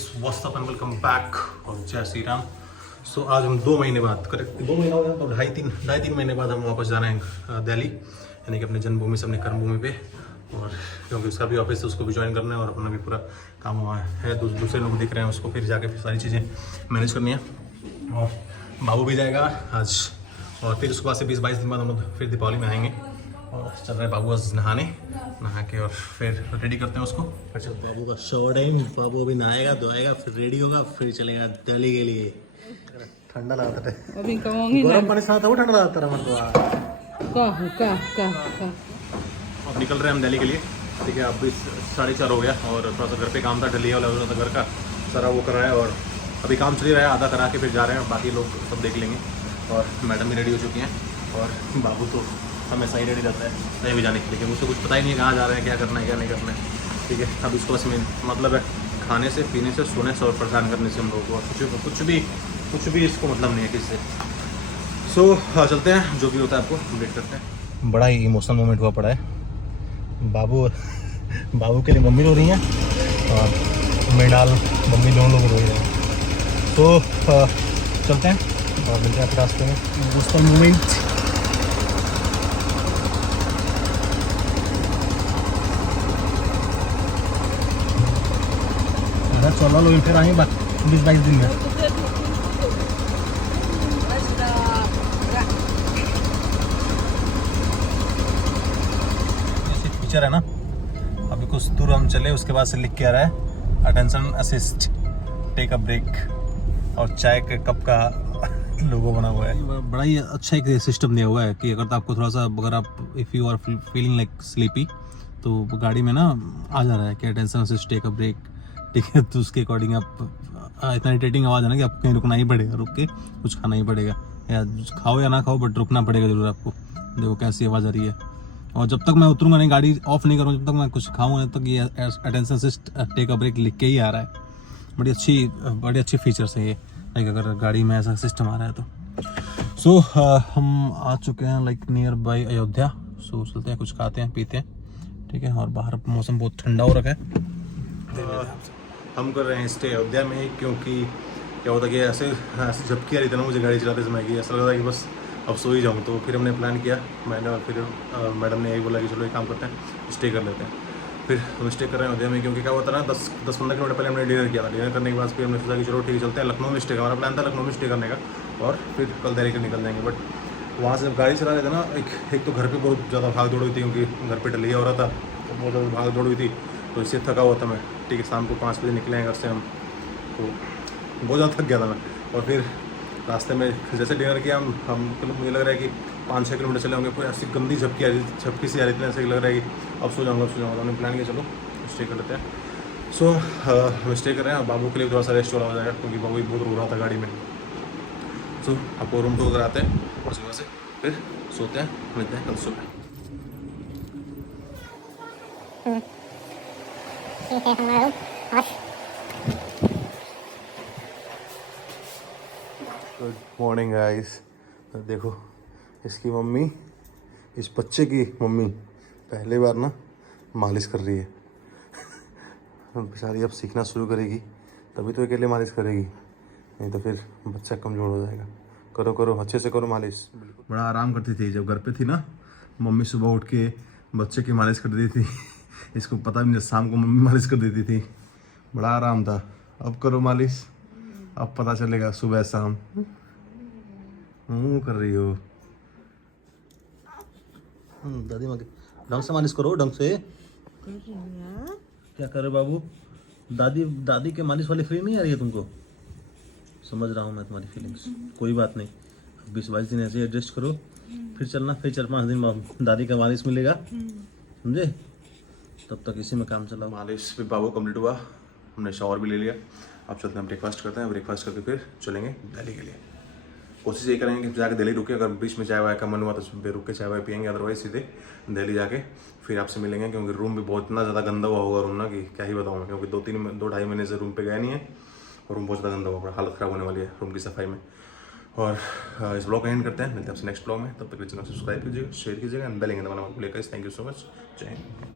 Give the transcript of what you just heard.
Guys what's up and welcome back और जय श्री राम। सो आज हम 2 महीने बाद, करेक्ट 2 महीना हो गया, तो ढाई तीन महीने बाद हम वापस जा रहे हैं दिल्ली, यानी कि अपने जन्मभूमि से अपने कर्मभूमि पे। और क्योंकि उसका भी ऑफिस है, उसको भी ज्वाइन करना है और अपना भी पूरा काम हुआ है। दूसरे लोग दिख रहे हैं, उसको फिर जाके फिर सारी चीज़ें मैनेज करनी है। और बाबू भी जाएगा आज, और फिर उसके बाद से 20-22 दिन बाद हम लोग फिर दीपावली में आएंगे। और चल रहे हैं बाबू आज नहा के और फिर रेडी करते हैं उसको। फिर चलते हैं। बाबू का शो टाइम, बाबू अभी नहाएगा धोएगा फिर रेडी होगा, फिर चलेगा दिल्ली के लिए। ठंडा लगता है अभी कहूँगी गरम पानी से वो ठंडा लगता है अब निकल रहे हैं हम दिल्ली के लिए। ठीक है, अभी 4:30 हो गया और थोड़ा सा घर पे काम था, डलिया वाला हो रहा था घर का सारा, वो कर रहा है। और अभी काम चल ही रहा है, आधा करा के फिर जा रहे हैं, बाकी लोग सब देख लेंगे। और मैडम भी रेडी हो चुकी हैं और बाबू तो हमेशा ही रेडी रहता है कहीं भी जाने के लिए। मुझसे कुछ पता ही नहीं है कहाँ जा रहे हैं, क्या करना है क्या नहीं करना है। ठीक है, अब इसको बस मतलब है खाने से, पीने से, सोने से और परेशान करने से हम लोगों को, और कुछ भी इसको मतलब नहीं है किससे। सो चलते हैं, जो भी होता है आपको अपडेट करते हैं। बड़ा ही इमोशनल मोमेंट हुआ पड़ा है। बाबू के लिए मम्मी रो रही हैं और मृणाल मम्मी दोनों लोग रो रही हैं। तो चलते हैं और मिलते हैं रास्ते में। Emotional moment. चलो लोग फिर आएंगे 20-22 दिन में। फीचर है ना, अभी कुछ दूर हम चले, उसके बाद से लिख के आ रहा है attention assist, take a break, और चाय के कप का लोगो बना हुआ है। बड़ा ही अच्छा एक सिस्टम दिया हुआ है कि अगर आपको थोड़ा सा, अगर आप if you are feeling like sleepy, तो गाड़ी में ना आ जा रहा है कि attention assist, take a break. ठीक है, तो उसके अकॉर्डिंग आप, इतना इरिटेटिंग आवाज़ है ना कि आपको कहीं रुकना ही पड़ेगा, रुक के कुछ खाना ही पड़ेगा, या खाओ या ना खाओ बट रुकना पड़ेगा जरूर आपको। देखो कैसी आवाज़ आ रही है। और जब तक मैं उतरूंगा नहीं, गाड़ी ऑफ नहीं करूँगा, जब तक मैं कुछ खाऊंगा तब तक ये attention assist, take a break लिख के ही आ रहा है। बड़ी अच्छी फीचर्स है ये, लाइक अगर गाड़ी में ऐसा सिस्टम आ रहा है तो। सो हम आ चुके हैं लाइक नियर बाई अयोध्या। सो चलते हैं, कुछ खाते हैं पीते हैं। ठीक है, और बाहर मौसम बहुत ठंडा हो रखा है। हम कर रहे हैं स्टे अयोध्या में ही, क्योंकि क्या होता है कि ऐसे झपकी आ रही थी ना मुझे गाड़ी चलाते समय की, ऐसा लग रहा था कि बस अब सो ही जाऊँ। तो फिर हमने प्लान किया, मैंने, और फिर मैडम ने यही बोला कि चलो एक काम करते हैं, स्टे कर लेते हैं। फिर हम स्टे कर रहे हैं अयोध्या में, क्योंकि क्या होता है ना 10-15 किलोमीटर पहले हमने डिनर किया था। डिनर करने के बाद फिर हमने सोचा कि चलो ठीक है चलते हैं लखनऊ में स्टे का, हमारा प्लान था लखनऊ में स्टे करने का, और फिर कल दिल्ली के निकल जाएंगे। बट वहाँ से जब गाड़ी चला रहे थे ना, एक तो घर पर बहुत ज़्यादा भाग दौड़ हुई थी, क्योंकि घर पर डलिया हो रहा था, तो बहुत ज़्यादा भाग दौड़ हुई थी, तो इससे थका हुआ था मैं। ठीक है, शाम को 5 बजे निकले हैं घर से हम, तो बहुत ज़्यादा थक गया था मैं। और फिर रास्ते में जैसे डिनर किया हम मुझे लग रहा है कि 5-6 किलोमीटर चले होंगे, कोई ऐसी गंदी झपकी सी आ रही थी, ऐसे लग रहा है कि अब सो जाऊँगा। तो हमने प्लान किया चलो स्टे कर लेते हैं। सो हम स्टे कर रहे हैं। बाबू के लिए थोड़ा सा रेस्ट वाला हो जाएगा, क्योंकि बाबू भी बहुत रो रहा था गाड़ी में। सो आपको रूम टूर कराते हैं और सुबह से फिर सोते हैं, मिलते हैं कल सुबह। Good morning guys. देखो इसकी मम्मी, इस बच्चे की मम्मी पहली बार ना मालिश कर रही है। बेचारी अब सीखना शुरू करेगी तभी तो अकेले मालिश करेगी, नहीं तो फिर बच्चा कमज़ोर हो जाएगा। करो करो, अच्छे से करो मालिश। बड़ा आराम करती थी जब घर पे थी ना, मम्मी सुबह उठ के बच्चे की मालिश कर देती थी। इसको पता भी नहीं, शाम को मम्मी मालिश कर देती थी, बड़ा आराम था। अब करो मालिश, अब पता चलेगा सुबह शाम। कर रही हो दादी माँ, ढंग से मालिश करो, ढंग से। क्या कर रहे बाबू? दादी के मालिश वाली फीलिंग नहीं आ रही है तुमको? समझ रहा हूँ मैं तुम्हारी फीलिंग्स, कोई बात नहीं। 20-22 दिन ऐसे एडजस्ट करो, फिर चलना, फिर 4-5 दिन बाद दादी का मालिश मिलेगा, समझे? तब तक इसी में काम चला। मालिश भी बाबू कंप्लीट हुआ, हमने शावर भी ले लिया। अब चलते हैं ब्रेकफास्ट करते हैं, ब्रेकफास्ट करके फिर चलेंगे दिल्ली के लिए। कोशिश ये करेंगे कि जाके दिल्ली रुके, अगर बीच में चाय वाय का मन हुआ तो फिर रुक के चाय वाय पियेंगे, अदरवाइज सीधे दिल्ली जाके फिर आपसे मिलेंगे। क्योंकि रूम भी बहुत इतना ज़्यादा गंदा हुआ होगा रूम ना, कि क्या ही बताऊँ मैं, क्योंकि 2-2.5 महीने से रूम पे गया नहीं है, और रूम बहुत ज़्यादा गंदा हुआ, हालत ख़राब होने वाली है रूम की सफाई में। और इस ब्लॉग का एंड करते हैं, मिलते हैं आपसे नेक्स्ट ब्लॉग में। तब तक चैनल सब्सक्राइब कीजिएगा, शेयर कीजिएगा एंड बेल आइकन दबाना मत भूलिएगा। थैंक यू सो मच, जय हिंद।